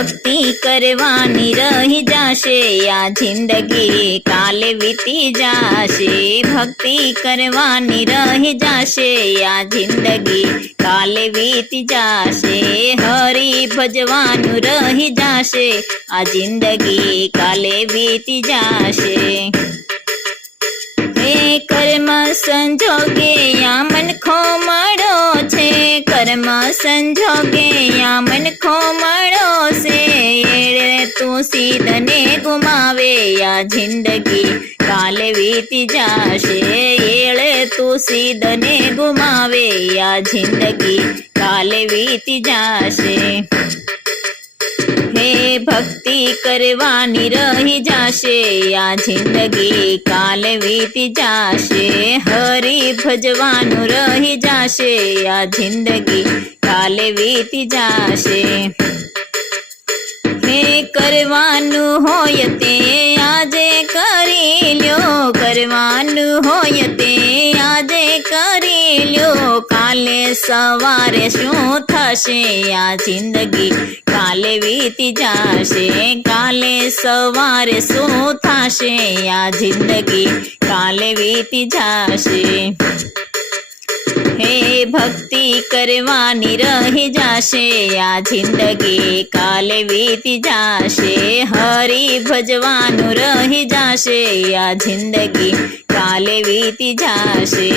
भक्ति करवानी रही जाशे आ जिंदगी काले बीती जाशे। भक्ति करवानी रही जाशे आ जिंदगी काले बीती जाशे। हरि भजवानु रही जाशे आ जिंदगी काले बीती जाशे। हे कर्म संजोगे या मन खोमड़ो छे। कर्म संजोगे या मन खोमड़ो से एड़े तू सीधने गुमावे या जिंदगी काले बीती जाशे। एड़े तू सीधने गुमावे या जिंदगी काले बीती जाशे। हे भक्ति करवानी रही जाशे आ जिंदगी काले बीती जाशे। हरि भजवानु रही जाशे आ जिंदगी काले बीती जाशे। हे करवानु होय ते आजे करी ल्यो। करवानु होय ते आजे करी ल्यो। काले सवारे शुं थशे आ जिंदगी काले बीती जाशे। काले सवारे शुं थशे आ जिंदगी काले बीती जाशे। हे भक्ति करवानी रही जाशे आ जिंदगी काले बीती जाशे। हरि भजवानु रही जाशे आ जिंदगी काले बीती जाशे।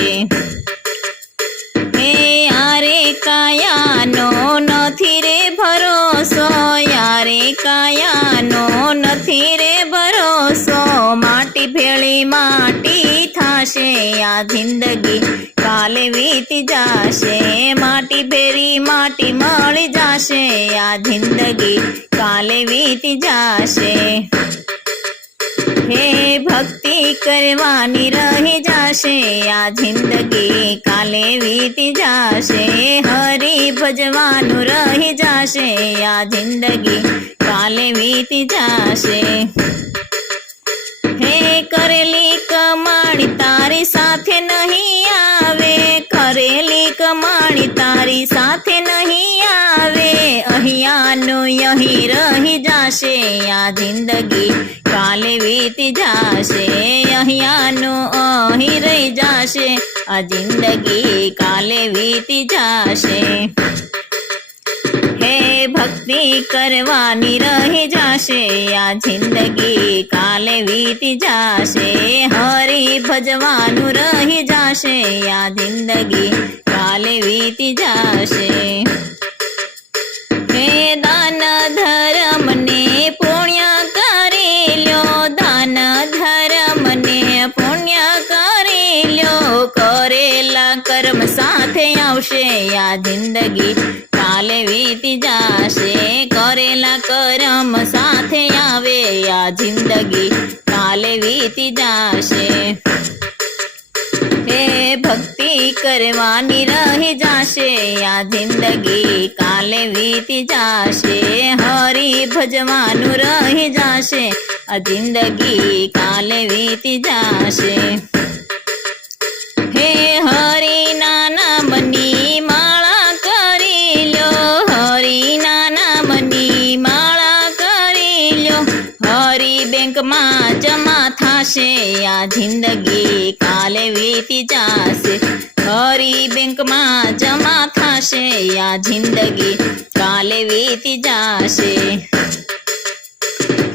हे यारे कायानो नथी रे भरोसो। यारे कायानो नथी रे भरोसो। माटी भेળી माटी थाशे आ जिंदगी काले बीती जाशे। माटी भेળી माटी मળી जाशे आ जिंदगी काले बीती जाशे। हे भक्ति करवानी रही जाशे आ जिंदगी काले बीती जाशे। हरि भजवानु रही जाशे आ जिंदगी काले बीती जाशे। हे करेली कमाणी तारी साथे नहीं आवे। करेली कमाणी तारी साथे नहीं आवे। अहियानो यही रही जाशे आ जिंदगी काले बीती जाशे। अहियानो अही रही जाशे आ जिंदगी काले बीती जाशे। हे भक्ति करवानी रही जाशे आ जिंदगी काले बीती जाशे। हरि भजवानु रही जाशे आ जिंदगी काले बीती जाशे। हे दान धर्म ने पुण्य करी ल्यो। दान धर्म ने पुण्य करी ल्यो। करेला कर्म साथे आवशे आ जिंदगी काले बीती जाशे। करेला कर्म साथे आवे आ जिंदगी काले बीती जाशे। हे भक्ति करवानी रही जाशे आ जिंदगी काले बीती जाशे। हरि भजवानु रही जाशे आ जिंदगी काले बीती जाशे। हे हरि नाना मनी माळा करी ल्यो। हरि नाना मनी माळा करी ल्यो। हरि बैंक में जमा थाशे आ जिंदगी काले बीती जाशे। हरि बैंक में जमा थाशे आ जिंदगी काले बीती जाशे।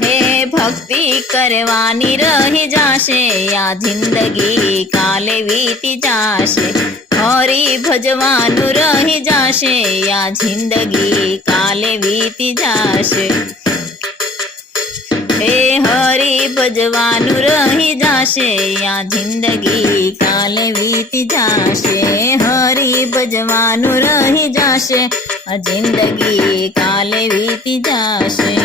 हे भक्ति करवानी रही जाशे आ जिंदगी काले बीती जाशे। हरि भजवानु रही जाशे आ जिंदगी काले बीती जाशे। हे हरि भजवानु रही जाशे आ जिंदगी काले बीती जाशे। हरि भजवानु रही जाशे आ जिंदगी काले बीती जाशे।